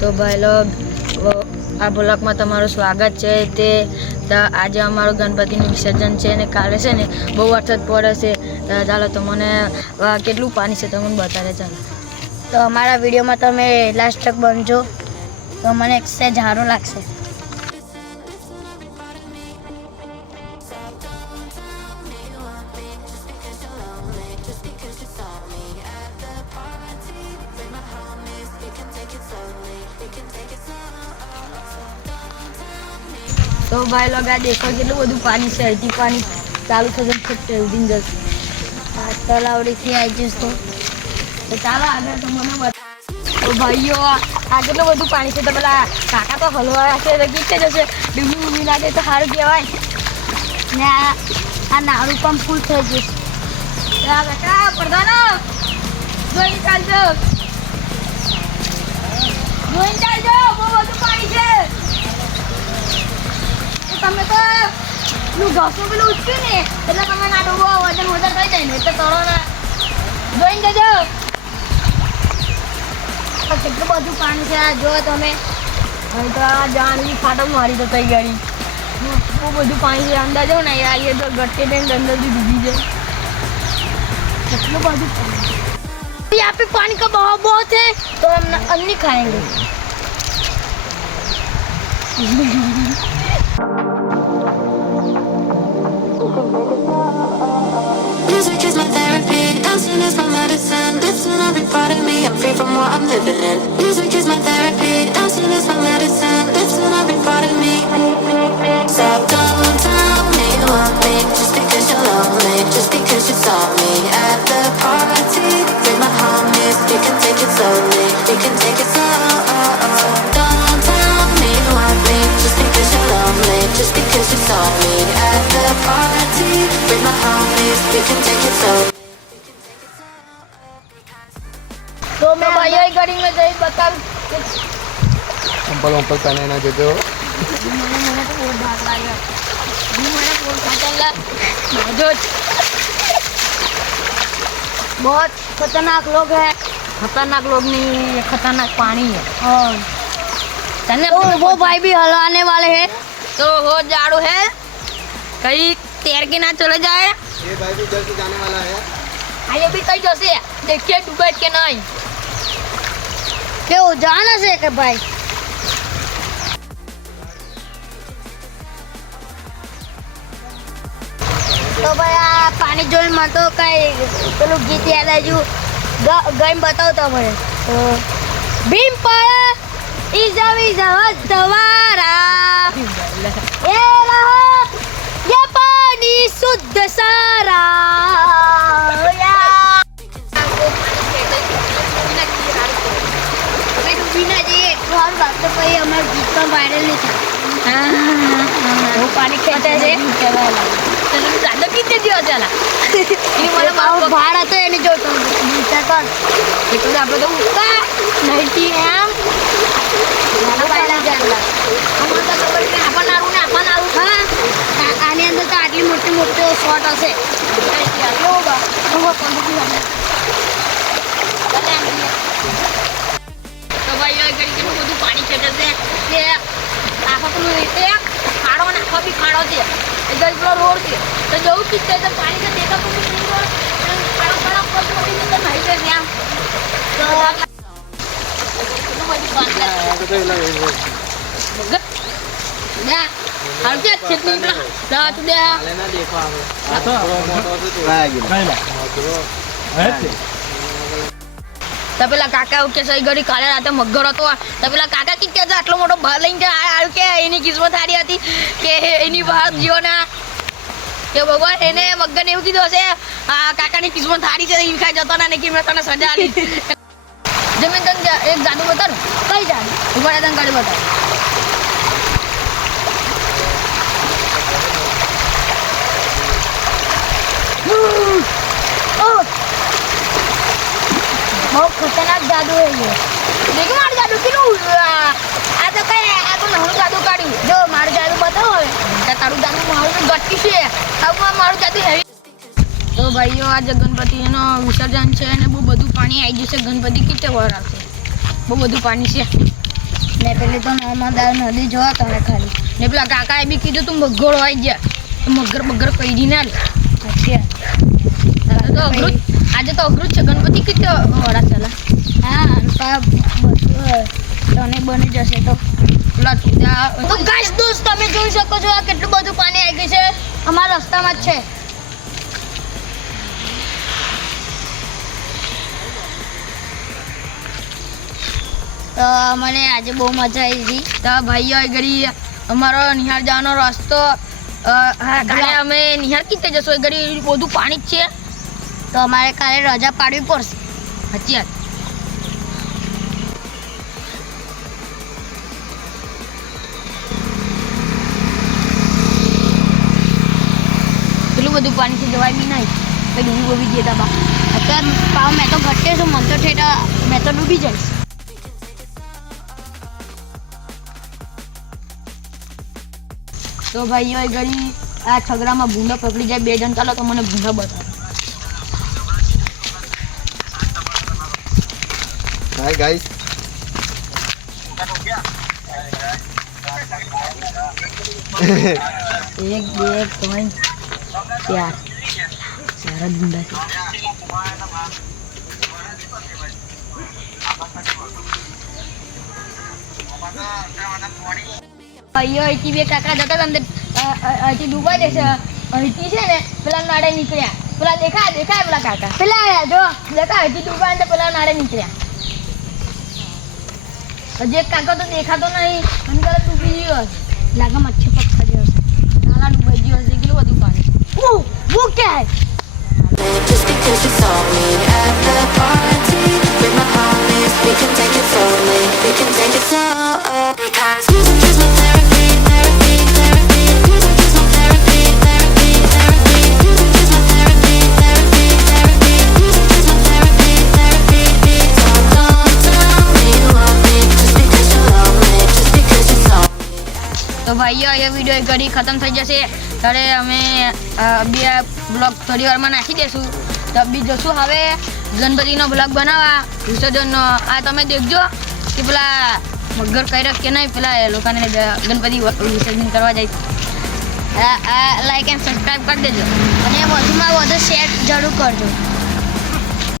તો ભાઈ લોગ આ બ્લોગમાં તમારું સ્વાગત છે। તે આજે અમારું ગણપતિનું વિસર્જન છે અને કાલે છે ને બહુ વરસાદ પડે છે। ચાલો તો મને કેટલું પાણી છે તમને બતાવે ચાલો। તો અમારા વિડીયોમાં તમે લાસ્ટ તક બનજો તો મને એક્સેસ સારું લાગશે। તો ભાઈ લોગ આ દેખો કેટલું બધું પાણી છે। અહીંથી પાણી ચાલુ થશે ઉડીને જશે આ તલાવડીથી આવી જઈશ તો ચાલો આગળ તો મને બતાવો। તો ભાઈઓ આ કેટલું બધું પાણી છે। તો પેલા કાકા તો હલવાયા છે તો કીધે જશે ડૂબી ઊભી લાગે તો સારું કહેવાય ને આ નાળું પણ ફૂલ થઈ જશે। કાકા પ્રધાનો જોઈને ચાલજો બહુ બધું પાણી છે। તમે તો પેલું ઘાસનું પેલું ઉચક્યું ને એટલે તમે ના ડૂબો વજન થઈ જાય ને એટલે તળો ને જોઈને જજો। કેટલું બધું પાણી છે આ જો તમે અહીં તો આ જાણવી ફાટો મારી તો થઈ ગઈ બહુ બધું પાણી છે। અંદાજો ને યાર ये तो गट्टे में अंदर भी डूबी जाए કેટલું બધું પાણી। यहाँ पे पानी का बहाव बहुत है तो हम नहीं खाएंगे। Music is my therapy, dancing is my medicine. Listen, every part of me, I'm free from what I'm living in. Music is my therapy, dancing is my medicine. Listen, every part of me. So don't tell me you want me just because you're lonely, just because you saw me at the party with my homies. You can take it slowly, you can take it slow. Don't tell me you want me just because you're lonely, just because you saw me at the party with my homies. You can take it slow. तो मैं भाइयों एक गाड़ी में जाई बता चंपल वंपल पहने ना जो मैंने तो बहुत डर लगा मैंने फोन काटला जो बहुत खतरनाक लोग हैं। खतरनाक लोग नहीं ये खतरनाक पानी है। और तो वो भाई भी हलाने वाले हैं तो हो जाड़ू है कहीं तैर के ना चले जाए। ये भाई भी इधर से जाने वाला है। आइए भी कहीं जैसे देखिए डूबे के नहीं क्यों जाना से के भाई तो भाई आ पानी जो मैं तो कई पेलू गीत याद आई जो गई बताओ तो मैं तो भीम पाड़ा इजा दवारा ये रहा ये पानी शुद्ध सारा या बात तो कोई हमारे गीत का वायरल नहीं था। वो पानी खेते थे दादा कितने दिवस झाला ini मला भाड़ आता है नहीं जोड़ता बीचा पर itu dapat tuh buka 90 am mana पहला जानला kamu tak seperti apa naruh हाँ आने अंदर तो आटली मोटे मोटे शॉट असे lo ba वो कौन सी बात है તો ભાઈ એ ઘડી કેટલું બધું પાણી ખેંચે છે કે આખો પેલું રીતે ખાડો ને આખો બી ખાડો છે इधर પેલો રોડ છે તો જવું કિતે તો પાણી તો દેખાતું નહીં રોડ ખાડો ખાડો પછી પડી તો નહીં છે ત્યાં તો કેટલું બધું પાણી ના હાલ કે ખેતની પેલા રાત દે लेना देखो आप मोटो से तो તો પેલા કાકા કે સહી ઘડી કાલે રાતે મગર હતો તો પેલા કાકા કી કે આટલો મોટો ભાર લઈને આવ્યો કે એની કિસ્મત સારી હતી કે એની વાત જીઓ ના કે ભગવાન એને મગરને એવું કીધું હશે આ કાકાની કિસ્મત સારી છે એ ખાઈ જતો ના ને કે મેં તને સજા આલી જમીન તને એક જાદુ બતાડું कई जान ઉપર તને ગાડી બતાવ बहुत खतरनाक जादू है ये દેખ મારું જાદુ કેટલું આ તો કઈ આ તો નવું જાદુ કાઢ્યું जो मार जादू बताओ હવે તારું જાદુ મારું તો ગટકી છે હવે મારું જાદુ હેવી તો ભાઈઓ આજે ગણપતિનો વિસર્જન છે અને બહુ બધું પાણી આવી ગયું છે ગણપતિ કેટલે વાર આવશે બહુ બધું પાણી છે ને પેલી તો નર્મદા નદી જોવા તમે ખાલી. ને પેલા કાકાએ બી કીધું તું મગર હોય ગયા મગર કઈ ના લે અચ્છા. તો અઘરું આજે તો અઘરું જ છે ગણપતિ કેટલો વડા ચાલા હા બધું તને બની જશે તો. પેલા ત્યાં તો ગાઈસ દોસ્ત તમે જોઈ શકો છો આ કેટલું બધું પાણી આવી ગયું છે અમારા રસ્તામાં જ છે. તો મને આજે બહુ મજા આવી હતી. તો ભાઈઓ ઘડી અમારો નિહાળ જવાનો રસ્તો કાલે અમે નિહાળ કીતે જશો એ ઘડી બધું પાણી જ છે તો અમારે કાલે રજા પાડવી પડશે. સાચી વાત. પેલું બધું પાણીથી જવાય બી નહીં કઈ ડૂબી બોબી ગયા તા અત્યારે પાવ મેં તો ઘટે છું મન તો ઠેઠા મેં તો ડૂબી જઈશ. તો ભાઈઓ ઘડી આ છગડામાં ભૂંડા પકડી જાય 2 જણ ચાલો તો મને ભૂંડા બતાવો. हाय गाइस एक 2 3 4 સારા ભૂંડા છે. ભાઈઓ અહીંથી 2 કાકા જતા હતા અંદર અહીંથી ડૂબાઈ દેશે અહીંથી છે ને પેલા નાડે નીકળ્યા પેલા દેખાય પેલા કાકા પેલા આયા જો દેખાય અહીંથી ડૂબાય ને પેલા નાડે નીકળ્યા. હજી એક કાકા તો દેખાતો નહીં અંદર ડૂબી ગયો હશે. લાગે મચ્છી પકડા જેવો છે. નાલા ડૂબાઈ ગયો હશે કેટલું બધું પાણી. वो क्या है? Just because you saw me at the party with my homies, we can take it slowly, we can take it slow. Because music is my therapy, therapy, therapy. Music is my therapy, therapy, therapy. Music is my therapy, therapy, therapy. Music is my therapy, therapy. So don't tell me you love me just because you love me, just because you saw me. તો ભાઈઓ એ video ઘડી ખતમ થઈ જશે ત્યારે અમે બે blog થોડી વારમાં નાખી દઈશું. તો બી જશું હવે ગણપતિનો બ્લોગ બનાવવા વિસર્જનનો. આ તમે દેખજો કે પેલા મગર કઈ રખ કે નહીં પેલા એ લોકોને ગણપતિ વિસર્જન કરવા જાય. લાઈક એન્ડ સબસ્ક્રાઈબ કરી દેજો અને વધુમાં વધુ શેર જરૂર કરજો.